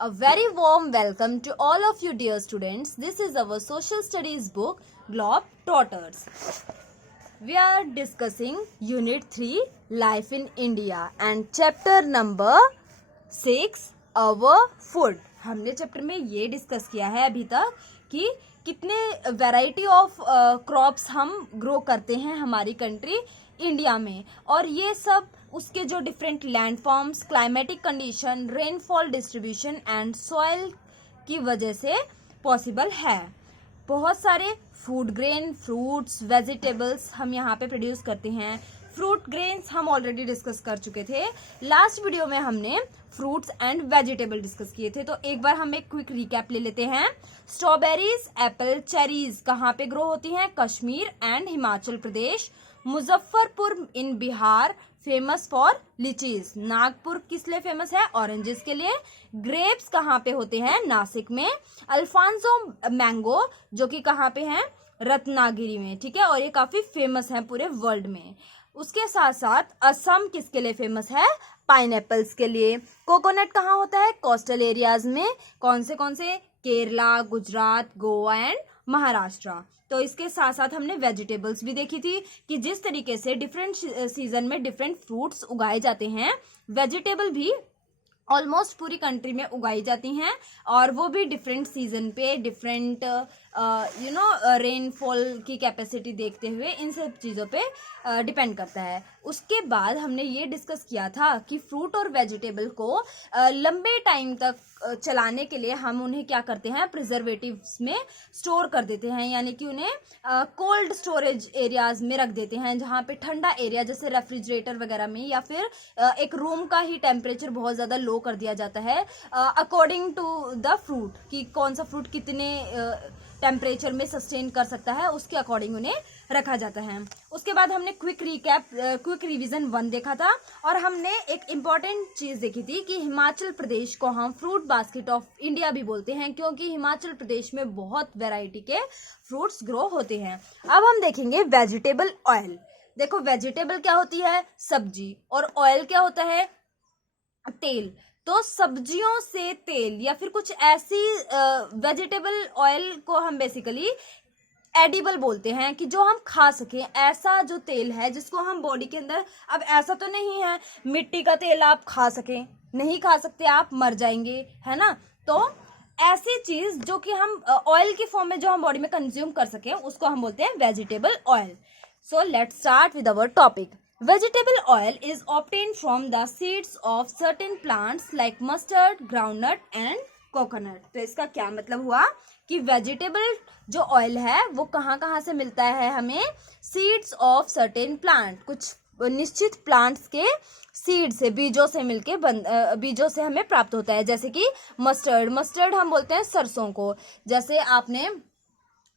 A very warm welcome to all of you dear students. This is our social studies book Globetrotters. We are discussing Unit 3 Life in India and chapter number 6 Our Food. हमने chapter में ये discuss किया है अभी तक कि कितने variety of crops हम ग्रो करते हैं हमारी कंट्री इंडिया में, और ये सब उसके जो different land forms, climatic condition, rainfall distribution and soil की वजह से पॉसिबल है. बहुत सारे फूड ग्रेन, फ्रूट्स, वेजिटेबल्स हम यहाँ पे प्रोड्यूस करते हैं. फ्रूट ग्रेन्स हम ऑलरेडी डिस्कस कर चुके थे. लास्ट वीडियो में हमने फ्रूट्स एंड वेजिटेबल डिस्कस किए थे, तो एक बार हम एक क्विक रिकैप ले लेते हैं. स्ट्रॉबेरीज, एप्पल, चेरीज कहाँ पे ग्रो होती हैं? Kashmir and Himachal Pradesh. Muzaffarpur in Bihar famous for लीचीज. Nagpur किस लिए फेमस है? ऑरेंजेस के लिए. ग्रेप्स कहाँ पे होते हैं? नासिक में. अल्फांसो मैंगो जो कि कहाँ पे हैं? रत्नागिरी में. ठीक है, और ये काफी फेमस है पूरे वर्ल्ड में. उसके साथ साथ असम किसके लिए फेमस है? पाइनएप्पल्स के लिए. कोकोनट कहाँ होता है? कोस्टल एरियाज में. कौन से? केरला, गुजरात, गोवा एंड महाराष्ट्र. तो इसके साथ साथ हमने वेजिटेबल्स भी देखी थी कि जिस तरीके से डिफरेंट सीजन में डिफरेंट फ्रूट्स उगाए जाते हैं, वेजिटेबल भी ऑलमोस्ट पूरी कंट्री में उगाई जाती हैं, और वो भी डिफरेंट सीजन पे डिफरेंट रेनफॉल की कैपेसिटी देखते हुए इन सब चीज़ों पे डिपेंड करता है. उसके बाद हमने ये डिस्कस किया था कि फ्रूट और वेजिटेबल को लंबे टाइम तक चलाने के लिए हम उन्हें क्या करते हैं? प्रिजर्वेटिव्स में स्टोर कर देते हैं, यानी कि उन्हें कोल्ड स्टोरेज एरियाज में रख देते हैं, जहाँ पे ठंडा एरिया जैसे रेफ्रिजरेटर वगैरह में, या फिर एक रूम का ही टेम्परेचर बहुत ज़्यादा लो कर दिया जाता है अकॉर्डिंग टू द फ्रूट, कि कौन सा फ्रूट कितने टेम्परेचर में सस्टेन कर सकता है, उसके अकॉर्डिंग उन्हें रखा जाता है. उसके बाद हमने क्विक रिवीजन 1 देखा था, और हमने एक इम्पॉर्टेंट चीज़ देखी थी कि हिमाचल प्रदेश को हम फ्रूट बास्केट ऑफ इंडिया भी बोलते हैं, क्योंकि हिमाचल प्रदेश में बहुत वैरायटी के फ्रूट्स ग्रो होते हैं. अब हम देखेंगे वेजिटेबल ऑयल. देखो, वेजिटेबल क्या होती है? सब्जी. और ऑयल क्या होता है? तेल. तो सब्जियों से तेल या फिर कुछ ऐसी वेजिटेबल ऑयल को हम बेसिकली एडिबल बोलते हैं, कि जो हम खा सकें. ऐसा जो तेल है जिसको हम बॉडी के अंदर, अब ऐसा तो नहीं है मिट्टी का तेल आप खा सकें, नहीं खा सकते, आप मर जाएंगे, है ना. तो ऐसी चीज जो कि हम ऑयल की फॉर्म में जो हम बॉडी में कंज्यूम कर सकें, उसको हम बोलते हैं vegetable oil. So let's start with our topic. Vegetable oil is obtained from the seeds of certain plants like mustard, groundnut and coconut. तो इसका क्या मतलब हुआ कि वेजिटेबल जो ऑयल है वो कहाँ से मिलता है हमें? सीड्स ऑफ सर्टेन प्लांट, कुछ निश्चित प्लांट्स के सीड से, बीजों से मिलके बीजों से हमें प्राप्त होता है. जैसे कि मस्टर्ड हम बोलते हैं सरसों को. जैसे आपने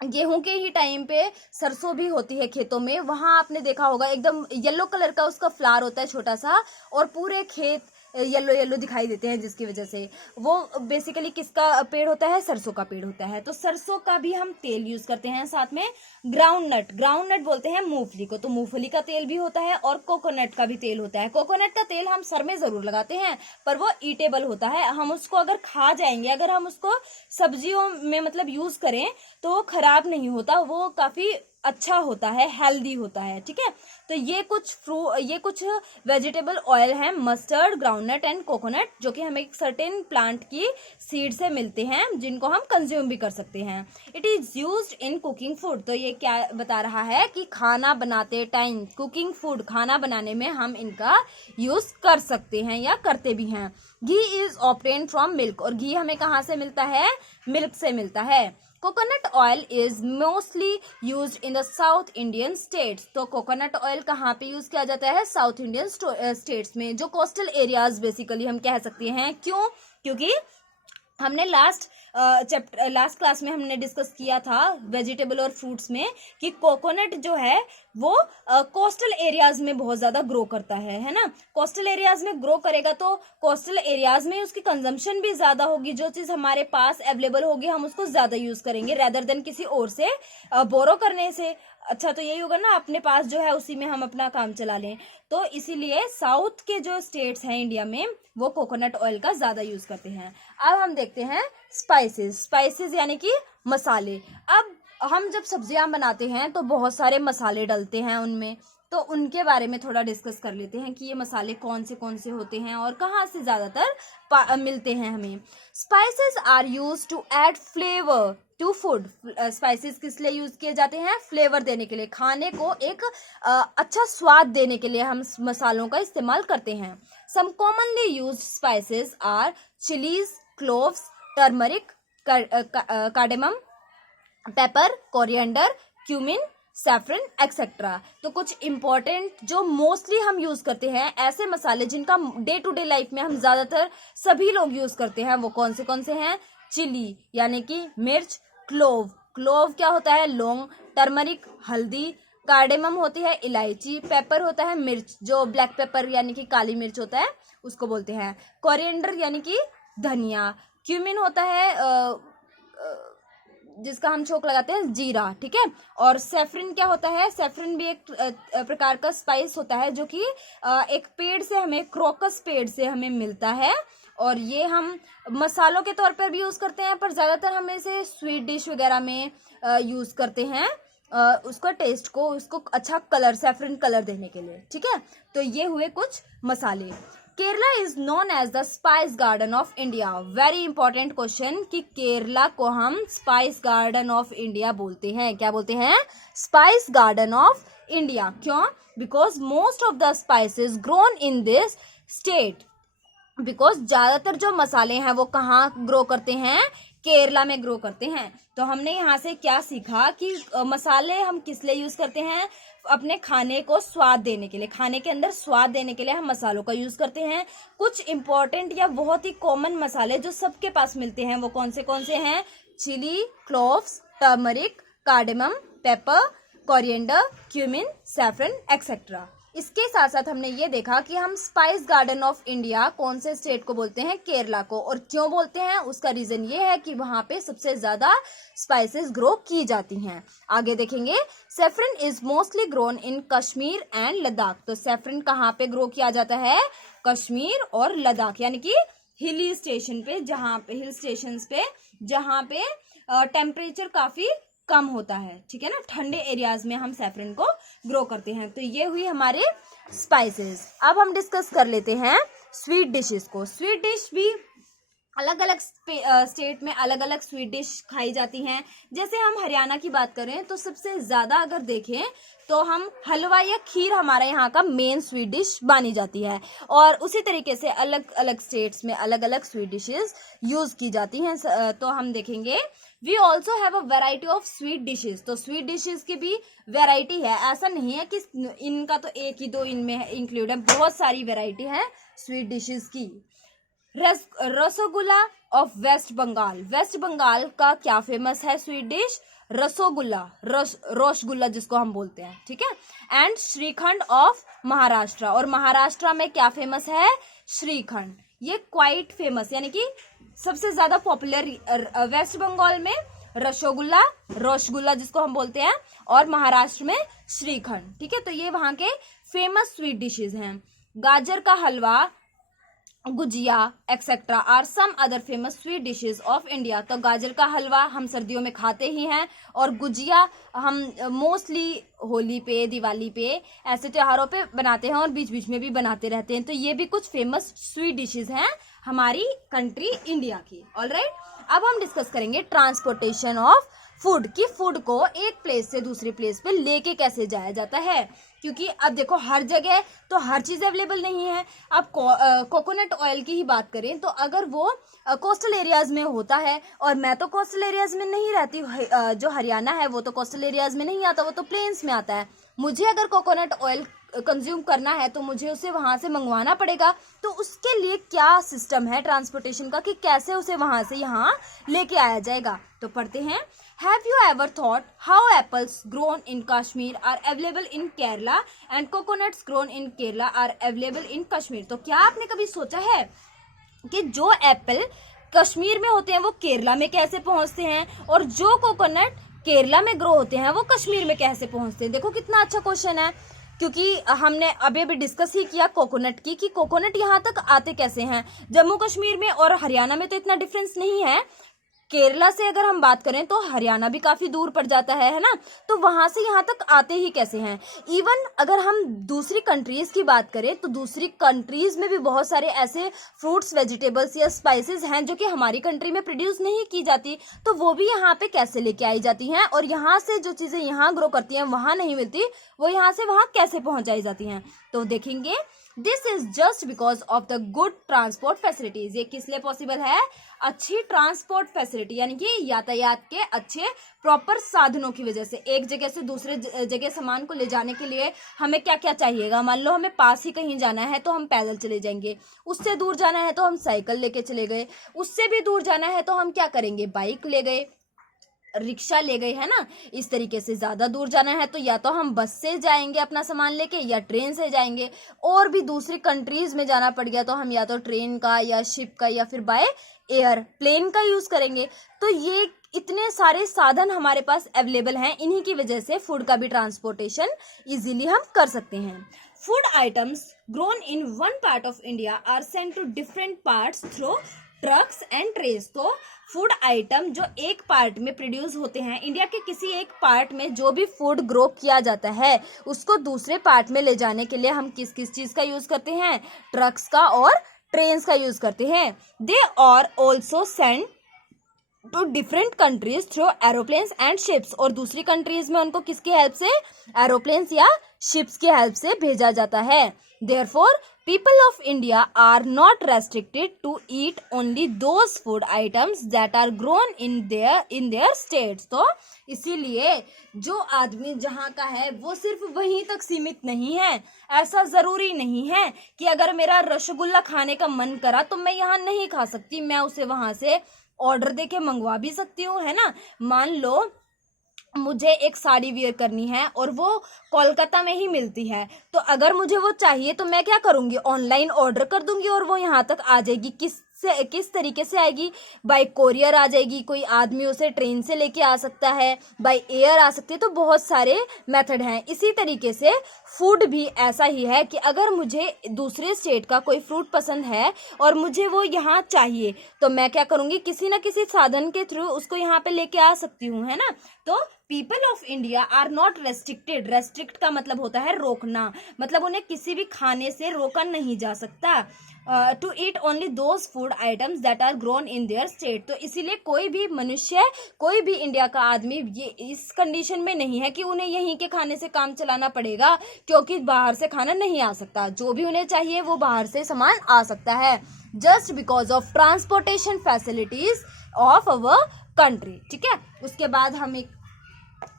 गेहूं के ही टाइम पे सरसों भी होती है खेतों में, वहां आपने देखा होगा एकदम येलो कलर का उसका फ्लावर होता है छोटा सा, और पूरे खेत येलो दिखाई देते हैं, जिसकी वजह से वो बेसिकली किसका पेड़ होता है? सरसों का पेड़ होता है. तो सरसों का भी हम तेल यूज करते हैं. साथ में ग्राउंडनट बोलते हैं मूंगफली को, तो मूंगफली का तेल भी होता है, और कोकोनट का भी तेल होता है. कोकोनट का तेल हम सर में जरूर लगाते हैं, पर वो ईटेबल होता है. हम उसको अगर खा जाएंगे, अगर हम उसको सब्जियों में मतलब यूज करें, तो वो खराब नहीं होता, वो काफी अच्छा होता है, हेल्दी होता है. ठीक है, तो ये कुछ वेजिटेबल ऑयल हैं, मस्टर्ड, ग्राउंडनट एंड कोकोनट, जो कि हमें एक सर्टेन प्लांट की सीड से मिलते हैं, जिनको हम कंज्यूम भी कर सकते हैं. It is used in cooking food. तो ये क्या बता रहा है कि खाना बनाते टाइम, कुकिंग फूड, खाना बनाने में हम इनका यूज कर सकते हैं या करते भी हैं. घी इज ऑब्टेन्ड फ्रॉम मिल्क. और घी हमें कहाँ से मिलता है? मिल्क से मिलता है. Coconut oil is mostly use in the south Indian states. तो कोकोनट ऑयल कहाँ पे यूज किया जाता है? साउथ इंडियन स्टेट्स में, जो कोस्टल एरियाज बेसिकली हम कह सकते हैं. क्यों? क्योंकि हमने लास्ट क्लास में हमने डिस्कस किया था वेजिटेबल और फ्रूट्स में कि कोकोनट जो है वो कोस्टल एरियाज में बहुत ज़्यादा ग्रो करता है ना. कोस्टल एरियाज में ग्रो करेगा तो कोस्टल एरियाज में उसकी कंजम्पशन भी ज़्यादा होगी. जो चीज़ हमारे पास अवेलेबल होगी हम उसको ज़्यादा यूज़ करेंगे रेदर देन किसी और से बोरो करने से. अच्छा तो यही होगा ना, अपने पास जो है उसी में हम अपना काम चला लें। तो इसीलिए साउथ के जो स्टेट्स हैं इंडिया में वो कोकोनट ऑयल का ज़्यादा यूज़ करते हैं। अब हम देखते हैं स्पाइसेस यानी कि मसाले। अब हम जब सब्जियां बनाते हैं तो बहुत सारे मसाले डलते हैं उनमें, तो उनके बारे में थोड़ा डिस्कस कर लेते हैं कि ये मसाले कौन से होते हैं और कहाँ से ज़्यादातर मिलते हैं हमें। Spices are use to add flavour to food. Spices किस लिए यूज किए जाते हैं? फ्लेवर देने के लिए, खाने को एक अच्छा स्वाद देने के लिए हम मसालों का इस्तेमाल करते हैं। Some commonly used spices are chillies, cloves, turmeric, cardamom, pepper, coriander, cumin, saffron etcetera. तो कुछ इंपॉर्टेंट जो मोस्टली हम यूज करते हैं ऐसे मसाले जिनका डे टू डे लाइफ में हम ज्यादातर सभी लोग यूज करते हैं, वो कौन से हैं? चिली यानी कि मिर्च, क्लोव क्या होता है? लौंग, टर्मरिक हल्दी, कार्डेमम होती है इलायची, पेपर होता है मिर्च, जो ब्लैक पेपर यानी कि काली मिर्च होता है उसको बोलते हैं, कोरिएंडर यानी कि धनिया, क्यूमिन होता है जिसका हम छोंक लगाते हैं जीरा, ठीक है। और सैफरन क्या होता है? सैफरन भी एक प्रकार का स्पाइस होता है जो कि एक पेड़ से हमें, क्रोकस पेड़ से हमें मिलता है, और ये हम मसालों के तौर पर भी यूज़ करते हैं, पर ज़्यादातर हम इसे स्वीट डिश वगैरह में यूज़ करते हैं उसका टेस्ट को, उसको अच्छा कलर, सैफरन कलर देने के लिए, ठीक है। तो ये हुए कुछ मसाले। Kerala is known as the spice garden of India. Very important question कि केरला को हम स्पाइस गार्डन ऑफ इंडिया बोलते हैं। क्या बोलते हैं? Spice garden of India. क्यों? Because most of the spices grown in this state. Because ज्यादातर जो मसाले हैं वो कहाँ ग्रो करते हैं? केरला में ग्रो करते हैं। तो हमने यहाँ से क्या सीखा कि मसाले हम किस लिए यूज करते हैं? अपने खाने को स्वाद देने के लिए, खाने के अंदर स्वाद देने के लिए हम मसालों का यूज करते हैं। कुछ इंपॉर्टेंट या बहुत ही कॉमन मसाले जो सबके पास मिलते हैं वो कौन से हैं? Chilli, cloves, turmeric, cardamom, pepper, coriander, cumin, saffron etcetera. इसके साथ साथ हमने ये देखा कि हम स्पाइस गार्डन ऑफ इंडिया कौन से स्टेट को बोलते हैं? केरला को। और क्यों बोलते हैं? उसका रीजन ये है कि वहां पे सबसे ज्यादा स्पाइसेस ग्रो की जाती हैं। आगे देखेंगे, saffron is mostly grown in Kashmir and Ladakh. तो सैफरन कहाँ पे ग्रो किया जाता है? कश्मीर और लद्दाख, यानी कि हिल स्टेशन पे, जहाँ पे टेम्परेचर काफी कम होता है, ठीक है ना। ठंडे एरियाज में हम सैफरन को ग्रो करते हैं। तो ये हुई हमारे स्पाइसेस। अब हम डिस्कस कर लेते हैं स्वीट डिशेस को। स्वीट डिश भी अलग अलग स्टेट में अलग अलग स्वीट डिश खाई जाती हैं। जैसे हम हरियाणा की बात करें तो सबसे ज़्यादा अगर देखें तो हम हलवा या खीर हमारे यहाँ का मेन स्वीट डिश मानी जाती है। और उसी तरीके से अलग अलग स्टेट्स में अलग अलग स्वीट डिशेस यूज़ की जाती हैं। तो हम देखेंगे we also have a variety of sweet dishes. तो स्वीट डिशेज की भी वेराइटी है, ऐसा नहीं है कि इनका तो एक ही दो इनमें इंक्लूड है, बहुत सारी वेराइटी है स्वीट डिशेज की। Rasogulla of West Bengal. West Bengal का क्या फेमस है स्वीट डिश? रसोगुल्ला, रसगुल्ला जिसको हम बोलते हैं, ठीक है। And shrikhand of Maharashtra. और महाराष्ट्र में क्या फेमस है? श्रीखंड। ये क्वाइट फेमस, यानी कि सबसे ज्यादा पॉपुलर वेस्ट बंगाल में रसगुल्ला जिसको हम बोलते हैं, और महाराष्ट्र में श्रीखंड, ठीक है। तो ये वहां के फेमस स्वीट डिशेज हैं। Gajar ka halwa, gujiya etcetera are some other famous sweet dishes of India. तो गाजर का हलवा हम सर्दियों में खाते ही हैं, और गुजिया हम मोस्टली होली पे, दिवाली पे, ऐसे त्योहारों पे बनाते हैं, और बीच बीच में भी बनाते रहते हैं। तो ये भी कुछ फेमस स्वीट डिशेज हैं हमारी कंट्री इंडिया की। ऑलराइट, अब हम डिस्कस करेंगे ट्रांसपोर्टेशन ऑफ फूड, की फूड को एक प्लेस से दूसरी प्लेस पे लेके कैसे जाया जाता है। क्योंकि अब देखो हर जगह तो हर चीज़ अवेलेबल नहीं है। अब कोकोनट ऑयल की ही बात करें तो अगर वो कोस्टल एरियाज में होता है, और मैं तो कोस्टल एरियाज में नहीं रहती, जो हरियाणा है वो तो कोस्टल एरियाज में नहीं आता, वो तो प्लेन्स में आता है। मुझे अगर कोकोनट ऑयल कंज्यूम करना है तो मुझे उसे वहां से मंगवाना पड़ेगा। तो उसके लिए क्या सिस्टम है ट्रांसपोर्टेशन का, कि कैसे उसे वहां से यहाँ लेके आया जाएगा। तो पढ़ते हैं, Have you ever thought how apples grown in Kashmir are available in Kerala and coconuts grown in Kerala are available in Kashmir? तो क्या आपने कभी सोचा है कि जो एप्पल कश्मीर में होते हैं वो केरला में कैसे पहुंचते हैं, और जो कोकोनट केरला में ग्रो होते हैं वो कश्मीर में कैसे पहुंचते हैं? देखो कितना अच्छा क्वेश्चन है, क्योंकि हमने अभी भी डिस्कस ही किया कोकोनट की कि कोकोनट यहाँ तक आते कैसे हैं। जम्मू कश्मीर में और हरियाणा में तो इतना डिफरेंस नहीं है। केरला से अगर हम बात करें तो हरियाणा भी काफी दूर पड़ जाता है ना, तो वहां से यहाँ तक आते ही कैसे हैं। इवन अगर हम दूसरी कंट्रीज की बात करें तो दूसरी कंट्रीज में भी बहुत सारे ऐसे फ्रूट्स, वेजिटेबल्स या स्पाइसेस हैं जो कि हमारी कंट्री में प्रोड्यूस नहीं की जाती, तो वो भी यहाँ पे कैसे लेके आई जाती हैं, और यहाँ से जो चीजें यहाँ ग्रो करती हैं वहां नहीं मिलती, वो यहाँ से वहां कैसे पहुंचाई जाती हैं। तो देखेंगे this is just because of the good transport facilities. ये किस लिए पॉसिबल है? अच्छी ट्रांसपोर्ट फैसिलिटी यानी कि यातायात के अच्छे प्रॉपर साधनों की वजह से। एक जगह से दूसरे जगह सामान को ले जाने के लिए हमें क्या क्या चाहिएगा? मान लो हमें पास ही कहीं जाना है तो हम पैदल चले जाएंगे, उससे दूर जाना है तो हम साइकिल लेके चले गए, उससे भी दूर जाना है तो हम क्या करेंगे? बाइक ले गए, रिक्शा ले गई, है ना। इस तरीके से ज्यादा दूर जाना है तो या तो हम बस से जाएंगे अपना सामान लेके या ट्रेन से जाएंगे, और भी दूसरी कंट्रीज में जाना पड़ गया तो हम या तो ट्रेन का या शिप का या फिर बाय एयर प्लेन का यूज करेंगे। तो ये इतने सारे साधन हमारे पास अवेलेबल हैं, इन्हीं की वजह से फूड का भी ट्रांसपोर्टेशन इजीली हम कर सकते हैं। Food items grown in one part of India are sent to different parts through trucks and trains. तो फूड आइटम जो एक पार्ट में प्रोड्यूस होते हैं, इंडिया के किसी एक पार्ट में जो भी फूड ग्रो किया जाता है उसको दूसरे पार्ट में ले जाने के लिए हम किस किस चीज का यूज करते हैं? ट्रक्स का और ट्रेन्स का यूज करते हैं। They are also send to different countries through aeroplanes and ships. और दूसरी कंट्रीज में उनको किसकी हेल्प से? एरोप्लेन्स या शिप्स की हेल्प से भेजा जाता है। Therefore, people of India are not restricted to eat only those food items that are grown in their states। तो इसीलिए जो आदमी जहाँ का है वो सिर्फ वहीं तक सीमित नहीं है। ऐसा जरूरी नहीं है कि अगर मेरा रसगुल्ला खाने का मन करा तो मैं यहाँ नहीं खा सकती, मैं उसे वहां से ऑर्डर देके मंगवा भी सकती हूँ, है ना। मान लो मुझे एक साड़ी वियर करनी है और वो कोलकाता में ही मिलती है, तो अगर मुझे वो चाहिए तो मैं क्या करूंगी? ऑनलाइन ऑर्डर कर दूंगी और वो यहाँ तक आ जाएगी। किस तरीके से आएगी? बाय कोरियर आ जाएगी, कोई आदमी उसे ट्रेन से लेके आ सकता है, बाय एयर आ सकती है, तो बहुत सारे मेथड हैं। इसी तरीके से फूड भी ऐसा ही है कि अगर मुझे दूसरे स्टेट का कोई फ्रूट पसंद है और मुझे वो यहाँ चाहिए तो मैं क्या करूंगी? किसी ना किसी साधन के थ्रू उसको यहाँ पे लेके आ सकती हूँ, है ना। तो people of India are not restricted. Restrict का मतलब होता है रोकना, मतलब उन्हें किसी भी खाने से रोका नहीं जा सकता। To eat only those food items that are grown in their state. तो इसीलिए कोई भी मनुष्य, कोई भी इंडिया का आदमी ये इस कंडीशन में नहीं है कि उन्हें यहीं के खाने से काम चलाना पड़ेगा, क्योंकि बाहर से खाना नहीं आ सकता। जो भी उन्हें चाहिए वो बाहर से सामान आ सकता है, just because of transportation facilities of our country. ठीक है, उसके बाद हम एक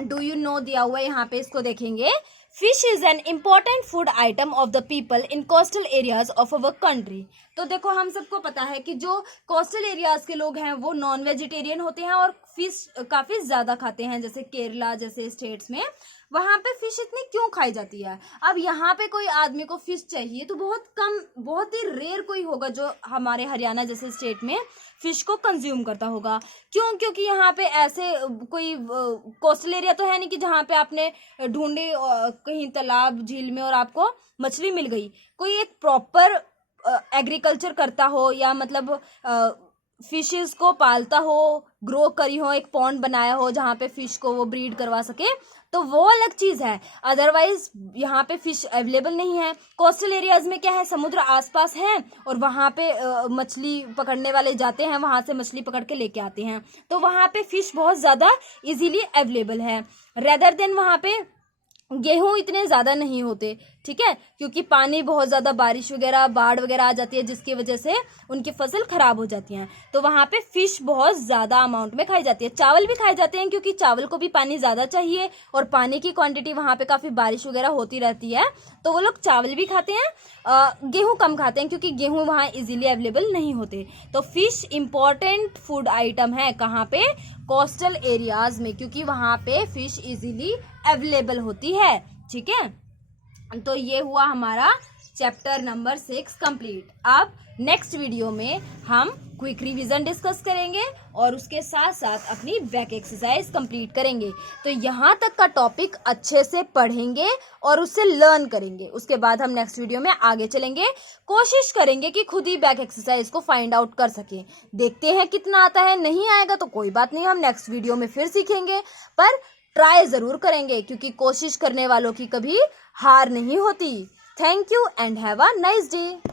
डू यू नो दिया हुआ है यहाँ पे, इसको देखेंगे। Fish is an important food item of the people in coastal areas of our country. तो देखो हम सबको पता है कि जो कोस्टल एरियाज के लोग हैं वो नॉन वेजिटेरियन होते हैं और फिश काफी ज्यादा खाते हैं। जैसे केरला जैसे स्टेट्स में वहां पे फिश इतनी क्यों खाई जाती है? अब यहाँ पे कोई आदमी को फिश चाहिए तो बहुत कम, बहुत ही रेयर कोई होगा जो हमारे हरियाणा जैसे स्टेट में फिश को कंज्यूम करता होगा। क्यों? क्योंकि यहाँ पे ऐसे कोई कोस्टल एरिया तो है नहीं कि जहाँ पे आपने ढूंढी कहीं तालाब झील में और आपको मछली मिल गई। कोई एक प्रॉपर एग्रीकल्चर करता हो या मतलब फिशेस को पालता हो, ग्रो करी हो, एक पॉन्ड बनाया हो जहाँ पे फिश को वो ब्रीड करवा सके, तो वो अलग चीज है। अदरवाइज यहाँ पे फिश अवेलेबल नहीं है। कोस्टल एरियाज में क्या है? समुद्र आसपास है और वहाँ पे मछली पकड़ने वाले जाते हैं, वहां से मछली पकड़ के लेके आते हैं, तो वहाँ पे फिश बहुत ज्यादा इजीली अवेलेबल है। रेदर देन वहाँ पे गेहूं इतने ज्यादा नहीं होते, ठीक है, क्योंकि पानी बहुत ज्यादा, बारिश वगैरह, बाढ़ वगैरह आ जाती है जिसकी वजह से उनकी फसल खराब हो जाती है। तो वहां पे फिश बहुत ज्यादा अमाउंट में खाई जाती है। चावल भी खाए जाते हैं क्योंकि चावल को भी पानी ज्यादा चाहिए और पानी की क्वांटिटी वहां पे काफी बारिश वगैरह होती रहती है, तो वो लोग चावल भी खाते हैं। गेहूं कम खाते हैं क्योंकि गेहूं वहां इजीली अवेलेबल नहीं होते। तो फिश इंपॉर्टेंट फूड आइटम है कहाँ पे? कोस्टल एरियाज में, क्योंकि वहां पे फिश इजीली अवेलेबल होती है। ठीक है, तो ये हुआ हमारा चैप्टर नंबर 6 कंप्लीट। अब नेक्स्ट वीडियो में हम क्विक रिवीजन डिस्कस करेंगे और उसके साथ साथ अपनी बैक एक्सरसाइज कंप्लीट करेंगे। तो यहाँ तक का टॉपिक अच्छे से पढ़ेंगे और उससे लर्न करेंगे। उसके बाद हम नेक्स्ट वीडियो में आगे चलेंगे, कोशिश करेंगे कि खुद ही बैक एक्सरसाइज को फाइंड आउट कर सकें। देखते हैं कितना आता है, नहीं आएगा तो कोई बात नहीं, हम नेक्स्ट वीडियो में फिर सीखेंगे, पर ट्राई जरूर करेंगे क्योंकि कोशिश करने वालों की कभी हार नहीं होती। Thank you and have a nice day.